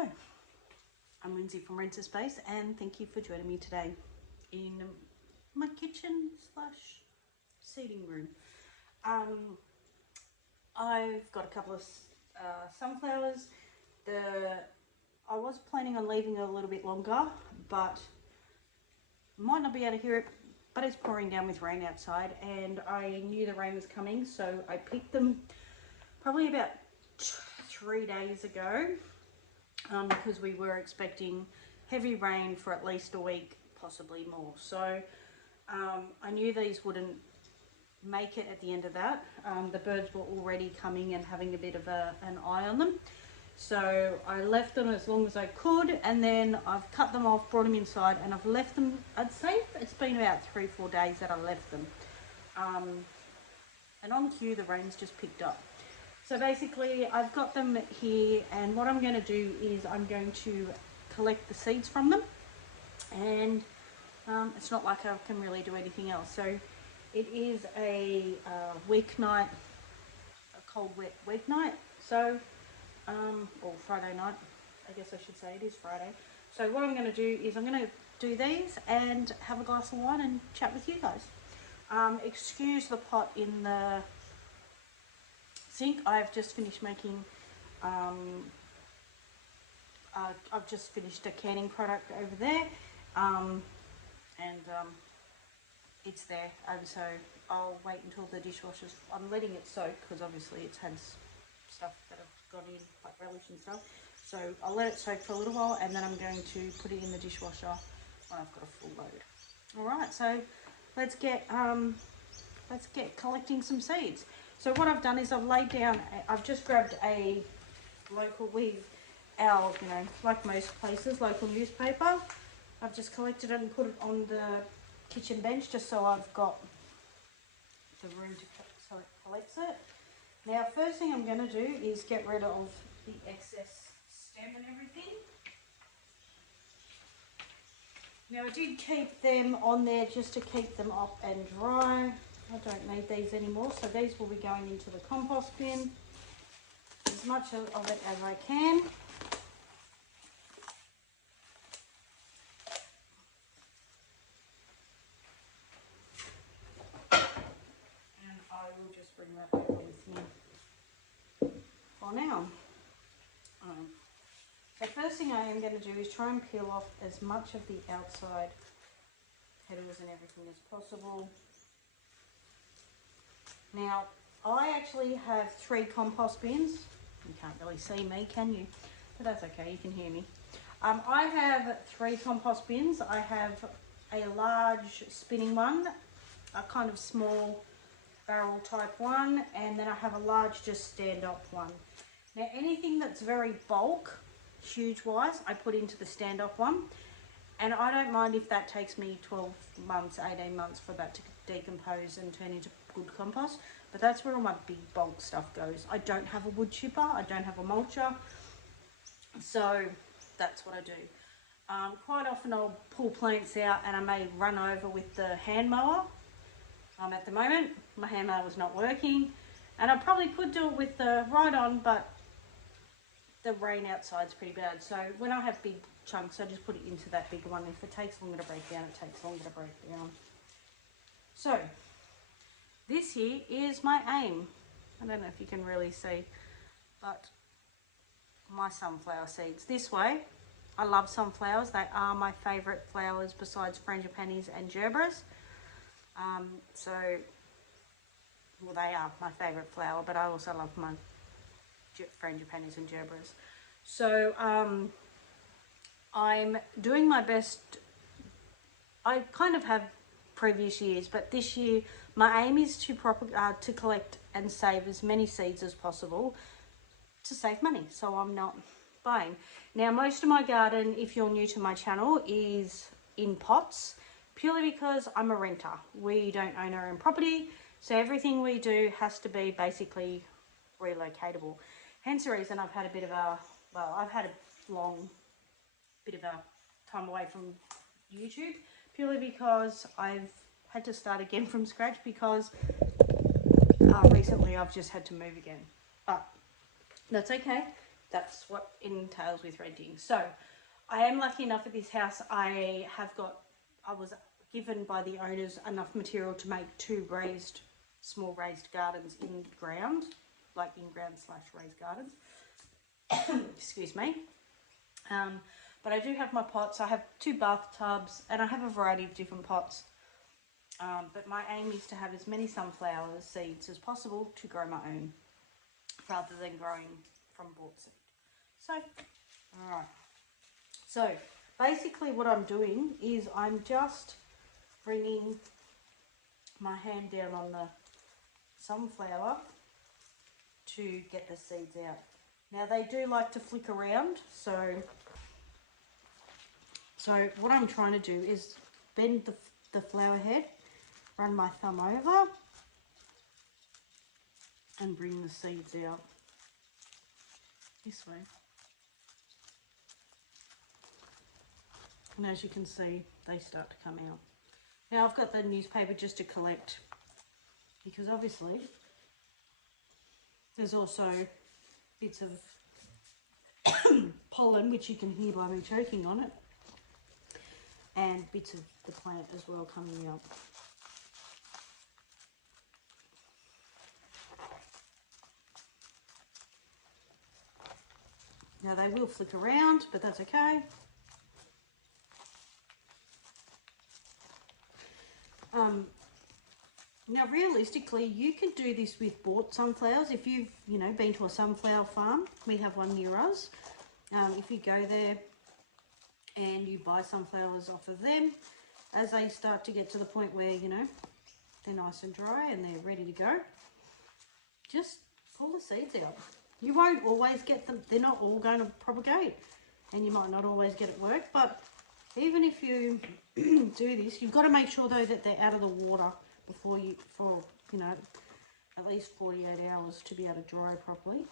Hello, I'm Lindsay from Renter Space and thank you for joining me today in my kitchen slash seating room. I've got a couple of sunflowers. I was planning on leaving it a little bit longer, but might not be able to hear it, but it's pouring down with rain outside and I knew the rain was coming, so I picked them probably about 3 days ago. Because we were expecting heavy rain for at least a week, possibly more. So I knew these wouldn't make it at the end of that. The birds were already coming and having a bit of an eye on them. So I left them as long as I could, and then I've cut them off, brought them inside, and I've left them, I'd say it's been about 3-4 days that I left them. And on cue, the rain's just picked up. So basically I've got them here, and what I'm going to do is I'm going to collect the seeds from them, and it's not like I can really do anything else. So it is a weeknight, a cold wet weeknight, so or Friday night, I guess I should say. It is Friday. So what I'm going to do is I'm going to do these and have a glass of wine and chat with you guys. Excuse the pot in the sink. I've just finished making I've just finished a canning product over there, and it's there, and so I'll wait until the dishwasher's, I'm letting it soak because obviously it has stuff that I've got in, like relish and stuff, so I'll let it soak for a little while and then I'm going to put it in the dishwasher when I've got a full load. Alright, so let's get collecting some seeds. So what I've done is I've laid down, I've just grabbed a local, our, you know, like most places, local newspaper. I've just collected it and put it on the kitchen bench just so I've got the room to, so it collects it. Now, first thing I'm going to do is get rid of the excess stem and everything. Now, I did keep them on there just to keep them up and dry. I don't need these anymore, so these will be going into the compost bin, as much of it as I can. And I will just bring that over with me for now. The first thing I am going to do is try and peel off as much of the outside petals and everything as possible. Now, I actually have 3 compost bins. You can't really see me, can you? But that's okay, you can hear me. I have 3 compost bins. I have a large spinning one, a kind of small barrel type one, and then I have a large just stand-up one. Now, anything that's very bulk, huge-wise, I put into the stand-up one. And I don't mind if that takes me 12 months, 18 months for that to decompose and turn into good compost. But that's where all my big bulk stuff goes. I don't have a wood chipper, I don't have a mulcher. So that's what I do. Quite often I'll pull plants out and I may run over with the hand mower. At the moment, my hand mower is not working. And I probably could do it with the ride-on, but the rain outside's pretty bad. So when I have big chunks, I just put it into that bigger one. If it takes longer to break down, it takes longer to break down. So this here is my aim. I don't know if you can really see, but my sunflower seeds. This way, I love sunflowers. They are my favourite flowers besides frangipanis and gerberas. Well, they are my favourite flower, but I also love my frangipanis and gerberas. So I'm doing my best. I kind of have previous years, but this year my aim is to collect and save as many seeds as possible to save money, so I'm not buying. Now, most of my garden, if you're new to my channel, is in pots, purely because I'm a renter. We don't own our own property, so everything we do has to be basically relocatable. Hence the reason I've had a bit of a, well, I've had a long bit of a time away from YouTube, purely because I've had to start again from scratch because recently I've just had to move again. But that's okay. that's what entails with renting. So I am lucky enough at this house. I was given by the owners enough material to make 2 small raised gardens in ground, like in ground / raised gardens. Excuse me. But I do have my pots. I have 2 bathtubs and I have a variety of different pots. But my aim is to have as many sunflower seeds as possible to grow my own, rather than growing from bought seed. So, alright. So, basically what I'm doing is I'm just bringing my hand down on the sunflower to get the seeds out. Now they do like to flick around, so what I'm trying to do is bend the flower head, run my thumb over and bring the seeds out this way. And as you can see, they start to come out. Now I've got the newspaper just to collect, because obviously there's also bits of pollen, which you can hear by me choking on it, and bits of the plant as well coming up. Now they will flick around, but that's okay. Now realistically, you can do this with bought sunflowers. If you've, been to a sunflower farm, we have one near us. If you go there and you buy sunflowers off of them, as they start to get to the point where, they're nice and dry and they're ready to go, just pull the seeds out. You won't always get them. They're not all going to propagate, and you might not always get it work, but even if you do this, you've got to make sure though that they're out of the water for at least 48 hours to be able to dry properly.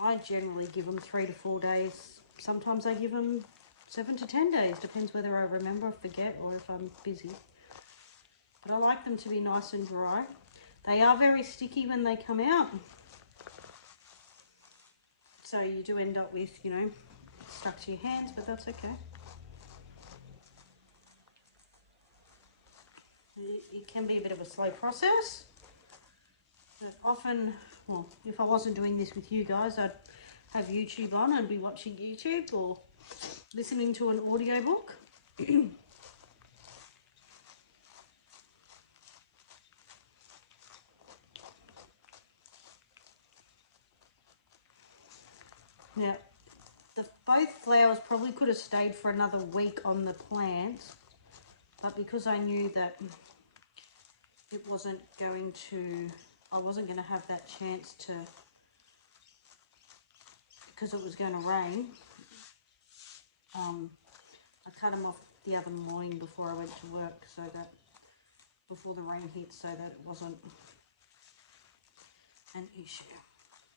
I generally give them 3 to 4 days. Sometimes I give them 7 to 10 days, depends whether I remember, forget, or if I'm busy. But I like them to be nice and dry. They are very sticky when they come out, so you do end up with, stuck to your hands, but that's okay. It can be a bit of a slow process, but often, well, if I wasn't doing this with you guys, I'd have YouTube on and be watching YouTube or listening to an audiobook. Now, both flowers probably could have stayed for another week on the plant, but because I knew that I wasn't going to have that chance to, because it was going to rain, I cut them off the other morning before I went to work, so that before the rain hit, so that it wasn't an issue.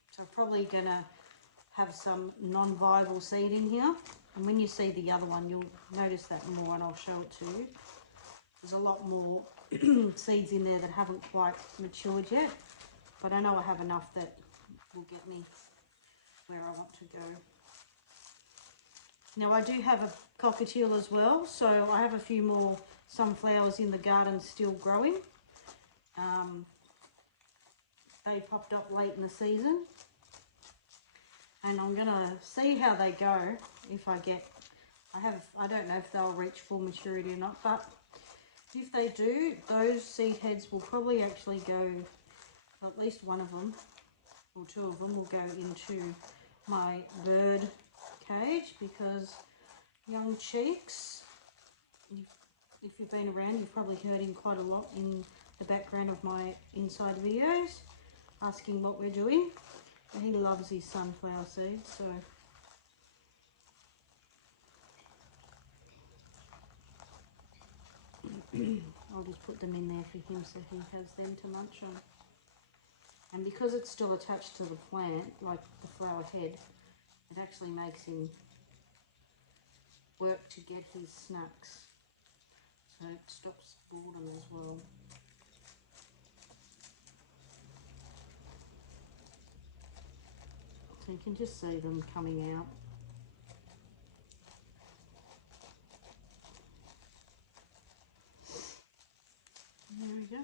So I'm probably going to have some non-viable seed in here, and when you see the other one you'll notice that more, and I'll show it to you. There's a lot more seeds in there that haven't quite matured yet, but I know I have enough that will get me where I want to go. Now I do have a cockatiel as well, so I have a few more sunflowers in the garden still growing. They popped up late in the season, and I'm gonna see how they go. If I don't know if they'll reach full maturity or not, but if they do, those seed heads will probably actually go, at least one of them or 2 of them will go into my bird cage, because young Cheeks, if you've been around, you've probably heard him quite a lot in the background of my inside videos, asking what we're doing. He loves his sunflower seeds, so I'll just put them in there for him so he has them to munch on. And because it's still attached to the plant, like the flower head, it actually makes him work to get his snacks, so it stops boredom as well. You can just see them coming out. There we go.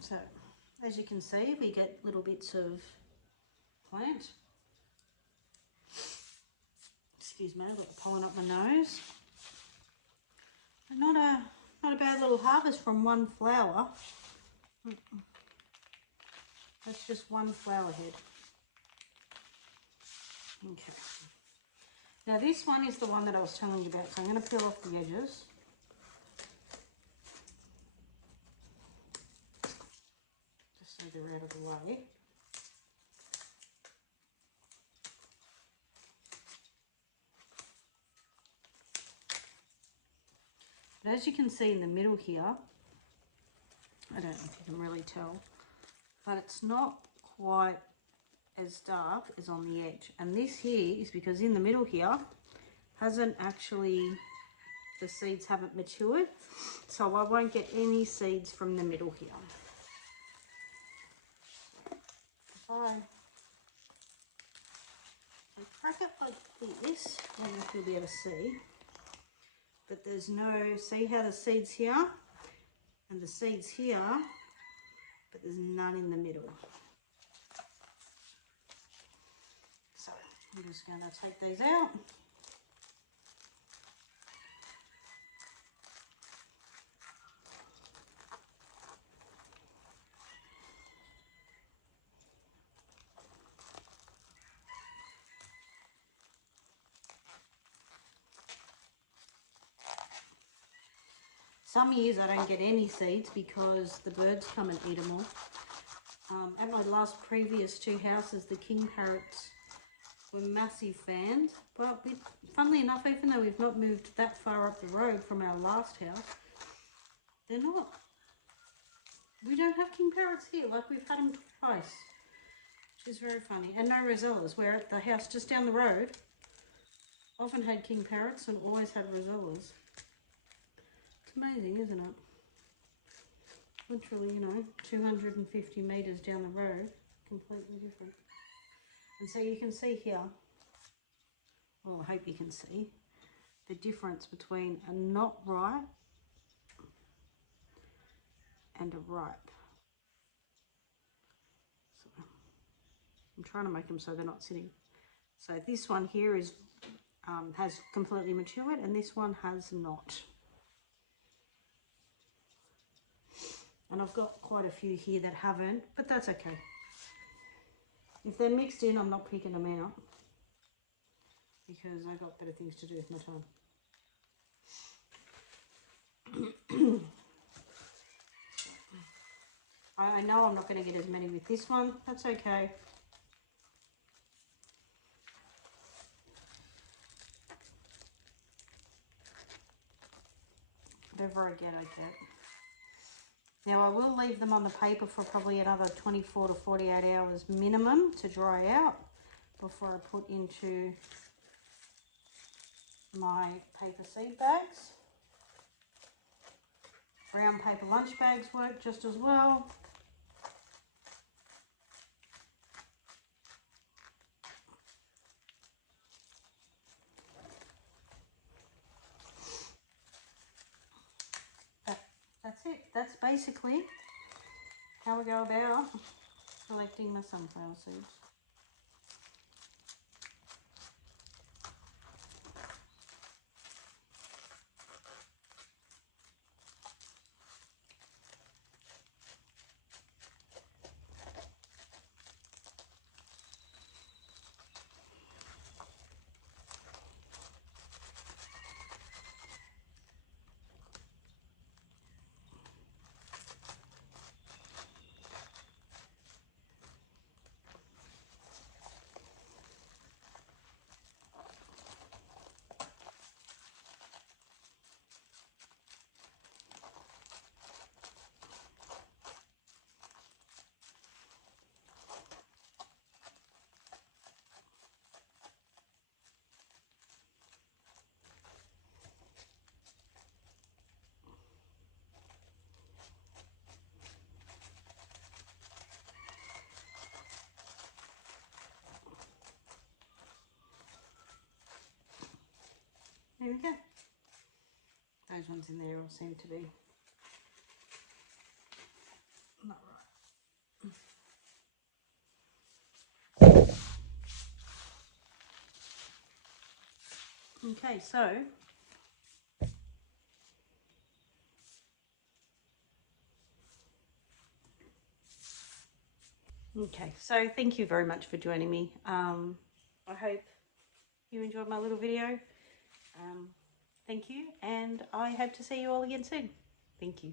So, as you can see, we get little bits of plant. Excuse me, I've got the pollen up my nose. But not a bad little harvest from one flower. That's just one flower head. Okay. Now this one is the one that I was telling you about, so I'm going to peel off the edges. Just so they're out of the way. But as you can see in the middle here, I don't know if you can really tell, but it's not quite as dark as on the edge. And this here is because in the middle here hasn't actually, the seeds haven't matured, so I won't get any seeds from the middle here. If I crack it like this, I don't know if you'll be able to see, but there's no, see how the seeds here and the seeds here, but there's none in the middle. So I'm just going to take these out. Some years I don't get any seeds because the birds come and eat them all. At my previous two houses, the king parrots were massive fans, but funnily enough, even though we've not moved that far up the road from our last house, they're not. We don't have king parrots here, like we've had them twice, which is very funny. And no rosellas, where at the house just down the road, often had king parrots and always had rosellas. It's amazing, isn't it? Literally, you know, 250 metres down the road, completely different. And so you can see here, well, I hope you can see the difference between a not ripe and a ripe. So I'm trying to make them so they're not sitting. So this one here is has completely matured, and this one has not. And I've got quite a few here that haven't, but that's okay. If they're mixed in, I'm not picking them out because I've got better things to do with my time. I know I'm not going to get as many with this one. That's okay. Whatever I get, I get. Now I will leave them on the paper for probably another 24 to 48 hours minimum to dry out before I put into my paper seed bags. Brown paper lunch bags work just as well. That's it. That's basically how we go about collecting the sunflower seeds. there we go. Those ones in there all seem to be not right. Okay, so thank you very much for joining me. I hope you enjoyed my little video. Thank you, and I hope to see you all again soon. Thank you.